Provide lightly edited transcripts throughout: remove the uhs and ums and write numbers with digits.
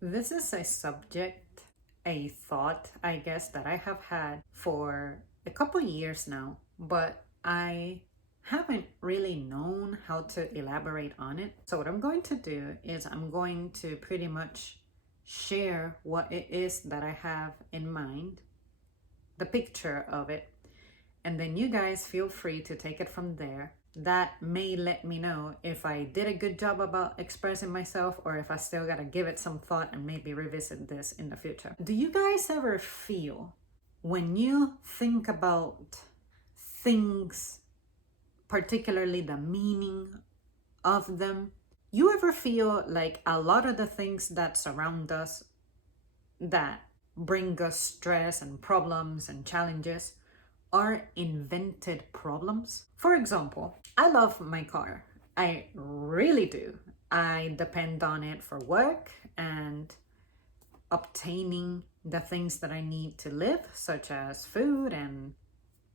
This is a subject, a thought, I guess, that I have had for a couple years now, but I haven't really known how to elaborate on it. So, what I'm going to do is I'm going to pretty much share what it is that I have in mind, the picture of it, and then you guys feel free to take it from there. That may let me know if I did a good job about expressing myself or if I still gotta give it some thought and maybe revisit this in the future. Do you guys ever feel when you think about things, particularly the meaning of them, you ever feel like a lot of the things that surround us that bring us stress and problems and challenges are invented problems? For example, I love my car. I really do. I depend on it for work and obtaining the things that I need to live, such as food and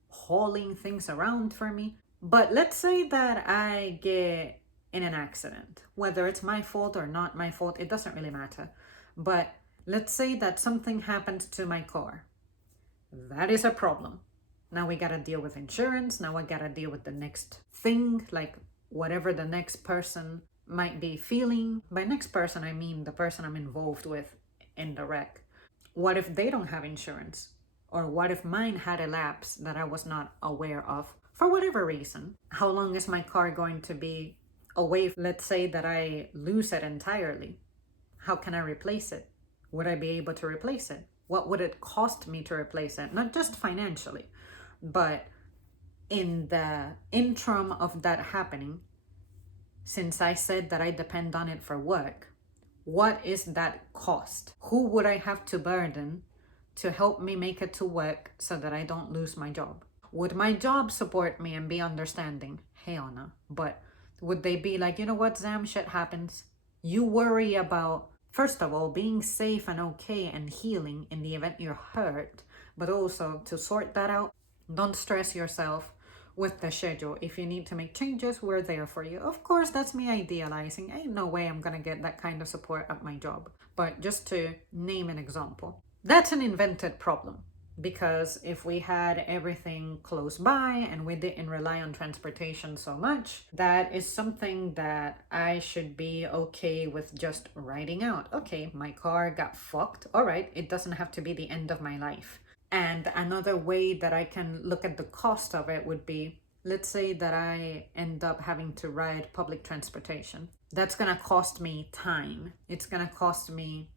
hauling things around for me. But let's say that I get in an accident, whether it's my fault or not my fault, it doesn't really matter. But let's say that something happens to my car. That is a problem. Now we gotta deal with insurance. Now I gotta deal with the next thing, like whatever the next person might be feeling. By next person, I mean the person I'm involved with in the wreck. What if they don't have insurance? Or what if mine had a lapse that I was not aware of for whatever reason? How long is my car going to be away? Let's say that I lose it entirely. How can I replace it? Would I be able to replace it? What would it cost me to replace it? Not just financially, but in the interim of that happening, since I said that I depend on it for work, what is that cost? Who would I have to burden to help me make it to work so that I don't lose my job? Would my job support me and be understanding? Hell no. But would they be like, you know what, Zam, shit happens. You worry about, first of all, being safe and okay and healing in the event you're hurt, but also to sort that out, don't stress yourself with the schedule. If you need to make changes, we're there for you. Of course, that's me idealizing. Ain't no way I'm gonna get that kind of support at my job. But just to name an example, that's an invented problem. Because if we had everything close by and we didn't rely on transportation so much, that is something that I should be okay with just writing out. Okay, my car got fucked. All right, it doesn't have to be the end of my life. And another way that I can look at the cost of it would be, let's say that I end up having to ride public transportation. That's gonna cost me time. It's gonna cost me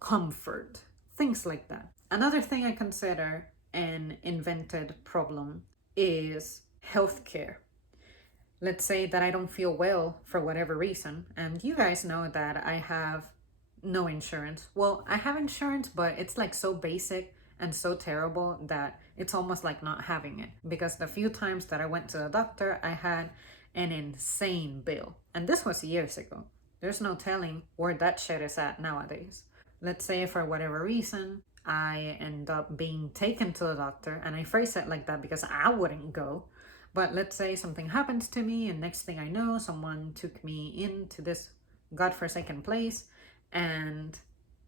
comfort, things like that. Another thing I consider an invented problem is healthcare. Let's say that I don't feel well for whatever reason, and you guys know that I have no insurance. Well, I have insurance, but it's like so basic and so terrible that it's almost like not having it. Because the few times that I went to the doctor, I had an insane bill. And this was years ago. There's no telling where that shit is at nowadays. Let's say for whatever reason, I end up being taken to the doctor, and I phrase it like that because I wouldn't go. But let's say something happens to me, and next thing I know, someone took me into this godforsaken place, and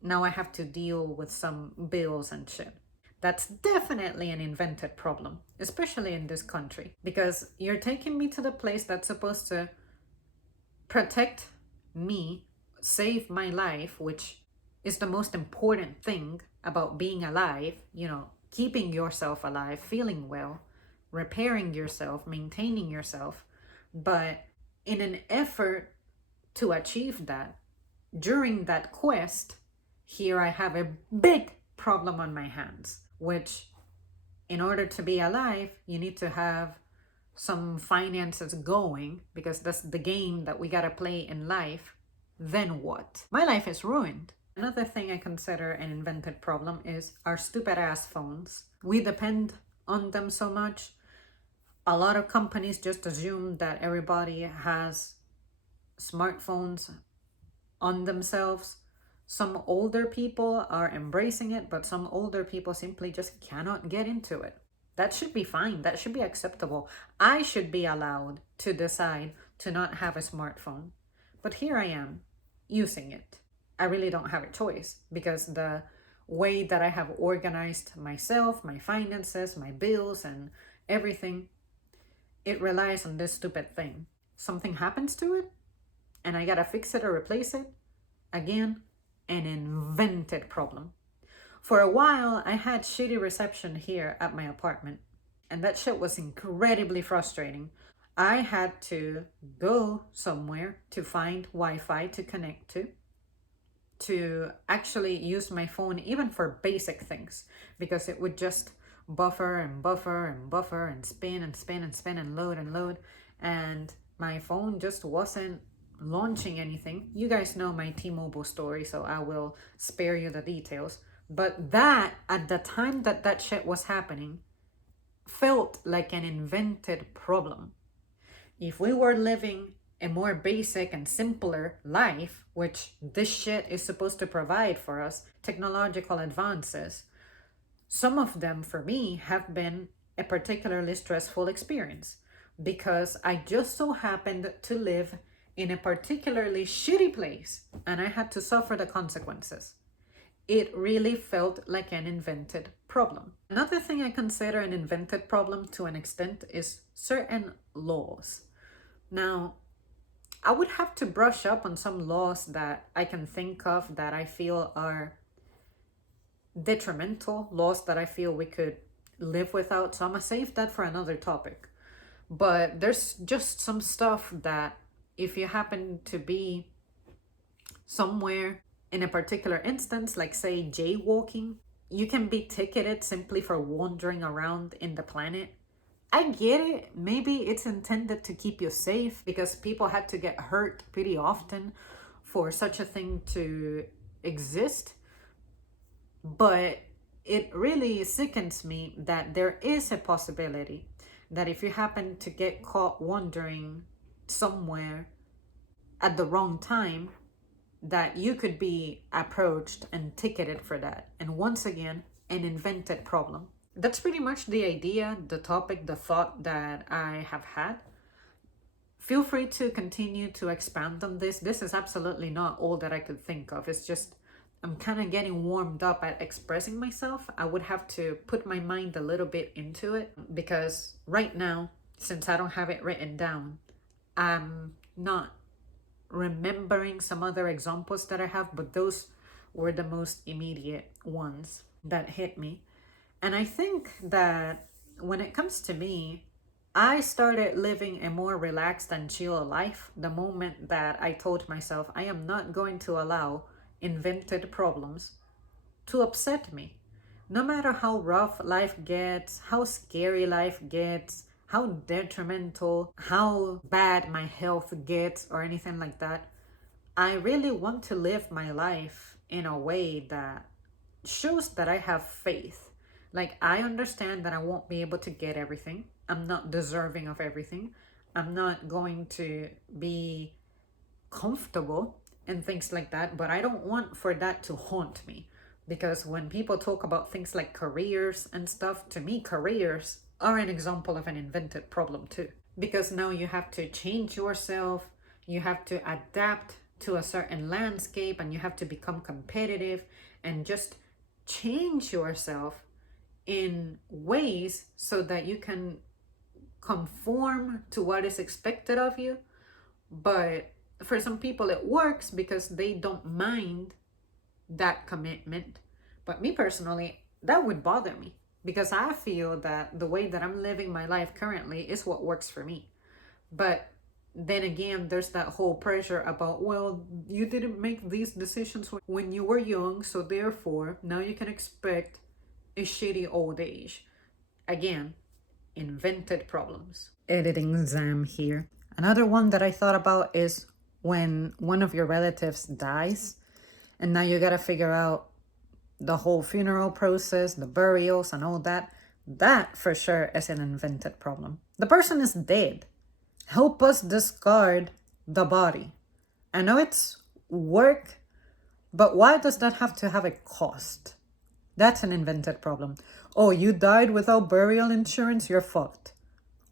now I have to deal with some bills and shit. That's definitely an invented problem, especially in this country, because you're taking me to the place that's supposed to protect me, save my life, which is the most important thing about being alive, keeping yourself alive, feeling well, repairing yourself, maintaining yourself. But in an effort to achieve that, during that quest, here I have a big problem on my hands, which in order to be alive, you need to have some finances going, because that's the game that we gotta play in life. Then what? My life is ruined. Another thing I consider an invented problem is our stupid ass phones. We depend on them so much. A lot of companies just assume that everybody has smartphones on themselves. Some older people are embracing it, but some older people simply just cannot get into it. That should be fine. That should be acceptable. I should be allowed to decide to not have a smartphone. But here I am, using it. I really don't have a choice because the way that I have organized myself, my finances, my bills, and everything, it relies on this stupid thing. Something happens to it, and I gotta fix it or replace it. Again, an invented problem. For a while, I had shitty reception here at my apartment, and that shit was incredibly frustrating. I had to go somewhere to find Wi Fi to connect to actually use my phone, even for basic things, because it would just buffer and buffer and buffer and spin and spin and spin and load and load. And my phone just wasn't launching anything. You guys know my T-Mobile story, so I will spare you the details. But that, at the time that that shit was happening, felt like an invented problem. If we were living a more basic and simpler life, which this shit is supposed to provide for us, technological advances, some of them for me have been a particularly stressful experience because I just so happened to live in a particularly shitty place and I had to suffer the consequences. It really felt like an invented problem. Another thing I consider an invented problem to an extent is certain laws. Now, I would have to brush up on some laws that I can think of that I feel are detrimental, laws that I feel we could live without. So I'm gonna save that for another topic. But there's just some stuff that if you happen to be somewhere in a particular instance, like say jaywalking, you can be ticketed simply for wandering around in the planet. I get it. Maybe it's intended to keep you safe because people had to get hurt pretty often for such a thing to exist. But it really sickens me that there is a possibility that if you happen to get caught wandering somewhere at the wrong time, that you could be approached and ticketed for that. And once again, an invented problem. That's pretty much the idea, the topic, the thought that I have had. Feel free to continue to expand on this. This is absolutely not all that I could think of. It's just I'm kind of getting warmed up at expressing myself. I would have to put my mind a little bit into it because right now, since I don't have it written down, I'm not remembering some other examples that I have, but those were the most immediate ones that hit me. And I think that when it comes to me, I started living a more relaxed and chill life the moment that I told myself I am not going to allow invented problems to upset me. No matter how rough life gets, how scary life gets, how detrimental, how bad my health gets, or anything like that, I really want to live my life in a way that shows that I have faith. Like, I understand that I won't be able to get everything. I'm not deserving of everything. I'm not going to be comfortable and things like that, but I don't want for that to haunt me. Because when people talk about things like careers and stuff, to me, careers are an example of an invented problem too. Because now you have to change yourself, you have to adapt to a certain landscape, and you have to become competitive and just change yourself in ways so that you can conform to what is expected of you. But for some people it works because they don't mind that commitment. But me personally, that would bother me because I feel that the way that I'm living my life currently is what works for me. But then again, there's that whole pressure about, well, you didn't make these decisions when you were young, so therefore now you can expect a shitty old age. Again, invented problems. Editing exam here. Another one that I thought about is when one of your relatives dies and now you gotta figure out the whole funeral process, the burials and all that. That for sure is an invented problem. The person is dead. Help us discard the body. I know it's work, but why does that have to have a cost? That's an invented problem. Oh, you died without burial insurance? You're fucked.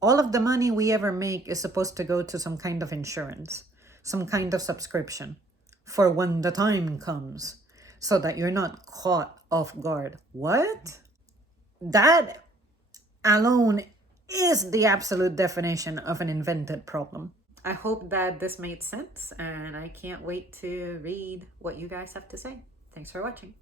All of the money we ever make is supposed to go to some kind of insurance, some kind of subscription. for when the time comes so that you're not caught off guard. What? That alone is the absolute definition of an invented problem. I hope that this made sense, and I can't wait to read what you guys have to say. Thanks for watching.